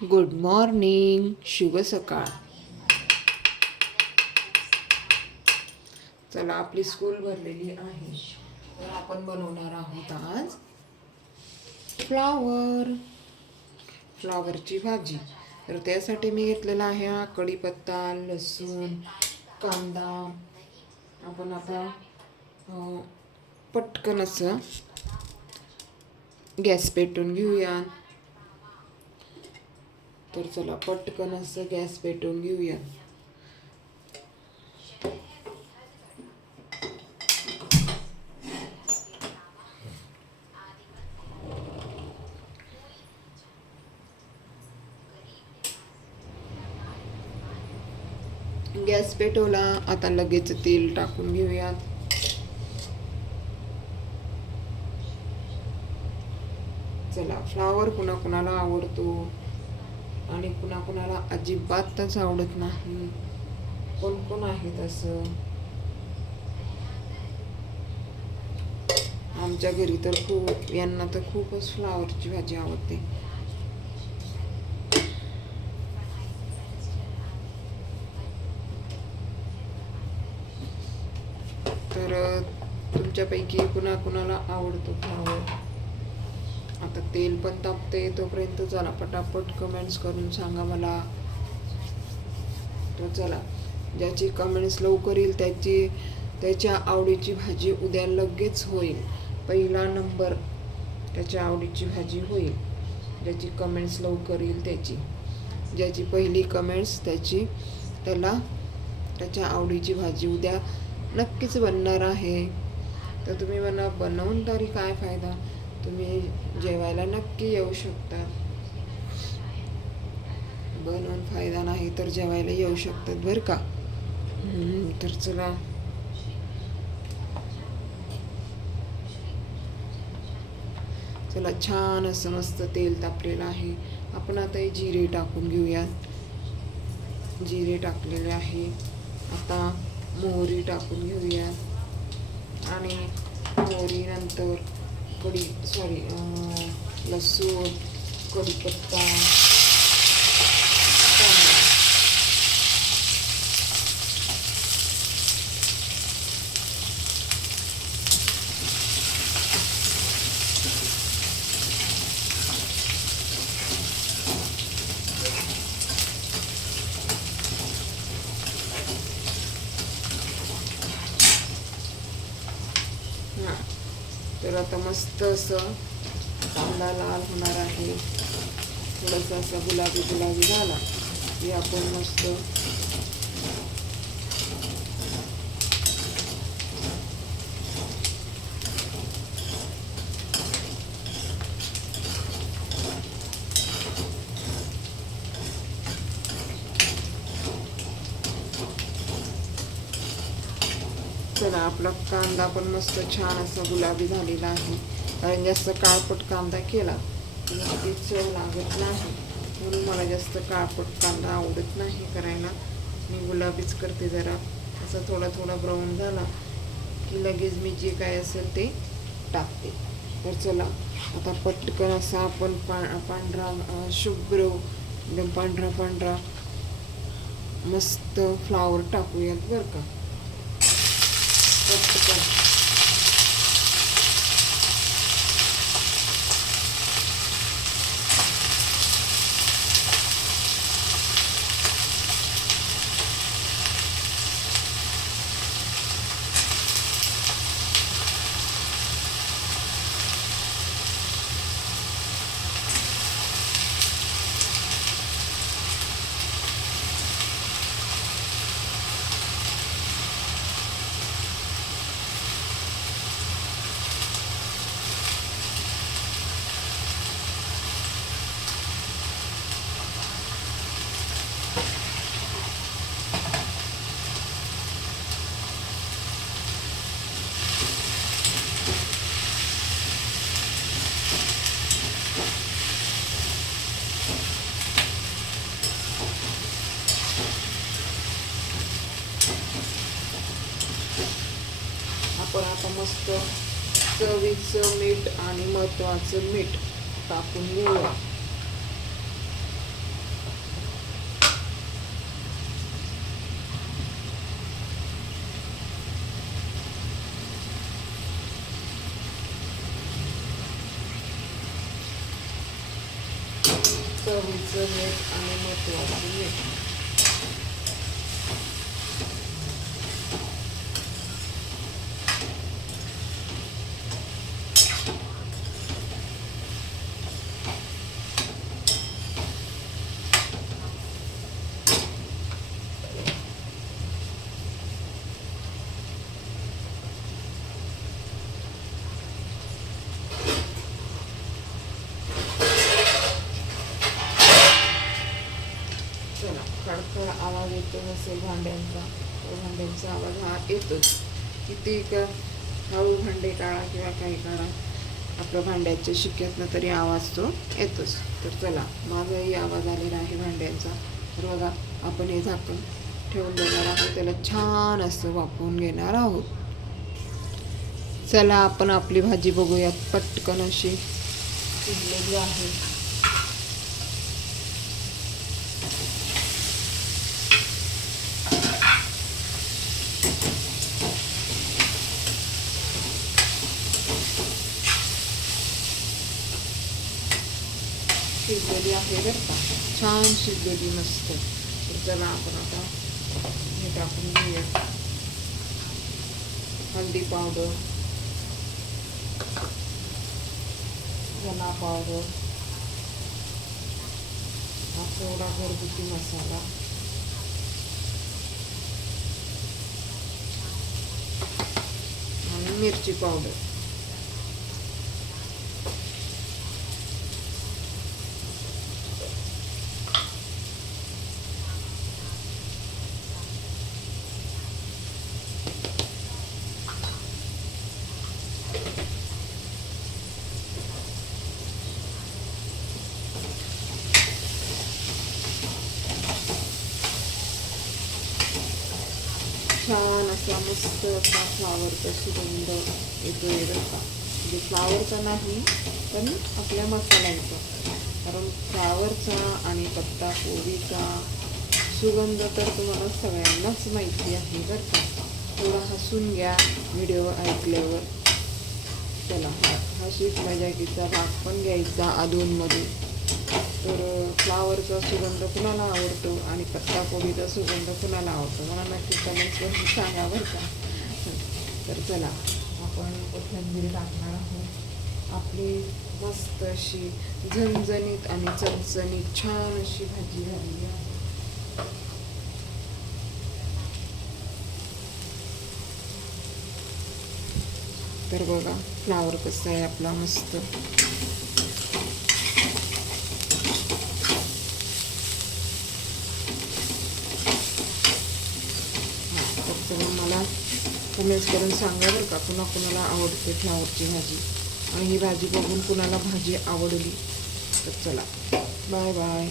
Good morning, शुभ सकाळ. चला, आपली स्कूल भरलेली आहे, तर आपण बनवणार आहोत आज फ्लावरची भाजी. तर त्यासाठी मी घेतलेला आहे कढीपत्ता, लसूण, कांदा. आपण आता पटकन असं गॅस पेटवून घेऊया. तर चला, पटकन असं गॅस पेटवून घेऊया. गॅस पेटवला, आता लगेच तेल टाकून घेऊयात. चला, फ्लावर कुणाकुणाला आवडतो आणि कुणाकुणाला अजिबातच आवडत नाही. कोण कोण आहेत असं. आमच्या घरी तर यांना तर खूपच फ्लावरची भाजी आवडते. तर तुमच्यापैकी कुणाकुणाला आवडतो फ्लावर. आता तेल पण तापते, तोपर्यंत चला पटापट कमेंट्स करून सांगा मला. तर चला, ज्याची कमेंट्स लवकर येईल त्याच्या आवडीची भाजी उद्या लगेच होईल. पहिला नंबर त्याच्या आवडीची भाजी होईल. ज्याची कमेंट्स लवकर येईल ज्याची पहिली कमेंट्स त्याला त्याच्या आवडीची भाजी उद्या नक्कीच बनणार आहे. तर तुम्ही बनवून तरी काय फायदा, तुम्ही जेवायला नक्की येऊ शकता. बनवून फायदा नाही तर जेवायला येऊ शकतात बरं का. तर चला छान असं मस्त तेल तापलेलं आहे. आपण आता हे जिरे टाकून घेऊया. जिरे टाकलेले आहे. आता मोहरी टाकून घेऊया आणि मोहरी नंतर लसूण, कढीपत्ता, तर आता मस्त असं कांदा लाल होणार आहे. थोडासा असा गुलाबी झाला की आपण मस्त चला, आपला कांदा पण मस्त छान असा गुलाबी झालेला आहे. कारण जास्त काळपट कांदा केला की चव लागत नाही, म्हणून मला जास्त काळपट कांदा आवडत नाही करायला. मी गुलाबीच करते. जरा असा थोडा ब्राऊन झाला की लगेच मी जे काय असेल ते टाकते. तर चला, आता पटकन असा आपण पांढरा शुभ्र एकदम पांढरा मस्त फ्लावर टाकूयात बरं का. आपण आता मस्त चवीचं मीठ आणि महत्वाचं मीठ टाकून घेऊया. चवीचं मीठ आणि महत्वाचं मीठ. खडखड आवाज येतो नसेल भांड्यांचा, तो भांड्यांचा आवाज हा येतोच. किती का हळू भांडे काढा किंवा काही काढा, आपल्या भांड्याच्या शिक्क्यातनं तरी आवाज तो येतोच. तर चला, माझाही आवाज आलेला आहे भांड्यांचा. तर बघा, आपण हे झाकण ठेवून देणार आहोत, त्याला छान असं वाफवून घेणार आहोत. चला, आपण आपली भाजी बघूयात. पटकन अशी शिजलेली आहे. शिजलेली आहे बरं का, छान शिजलेली मस्त. तर चला, आपण आता हे टाकून घेऊया. हळदी पावडर, धना पावडर, हा थोडा घरगुती मसाला, आणि मिरची पावडर. छान असा मस्त असा फ्लावरचा सुगंध येतोय बरं का. म्हणजे फ्लावरचा नाही, पण आपल्या मसाल्यांचा. कारण फ्लावरचा आणि पत्ता कोबीचा सुगंध तर तुम्हाला सगळ्यांनाच माहिती आहे बरं का. थोडा हसून घ्या व्हिडिओ ऐकल्यावर. चला, हा मजाकीचा भाग पण घ्यायचा अधूनमधून. तर फ्लावरचा सुगंध कुणाला आवडतो आणि पत्ताकोबीचा सुगंध कुणाला आवडतो, मला नक्की कमेंट्सवर सांगा बरं का. तर चला, आपण कोथिंबीर टाकणार आहोत. आपली मस्त अशी झणझणीत आणि चमचमीत छान अशी भाजी झालेली आहे. तर बघा, फ्लावर कसं आहे आपला मस्त. तर मला कमेंट्स करून सांगा बरं का, कुणाला आवडते फ्लावरची भाजी, आणि ही भाजी बघून कुणाला भाजी आवडली. तर चला, बाय बाय.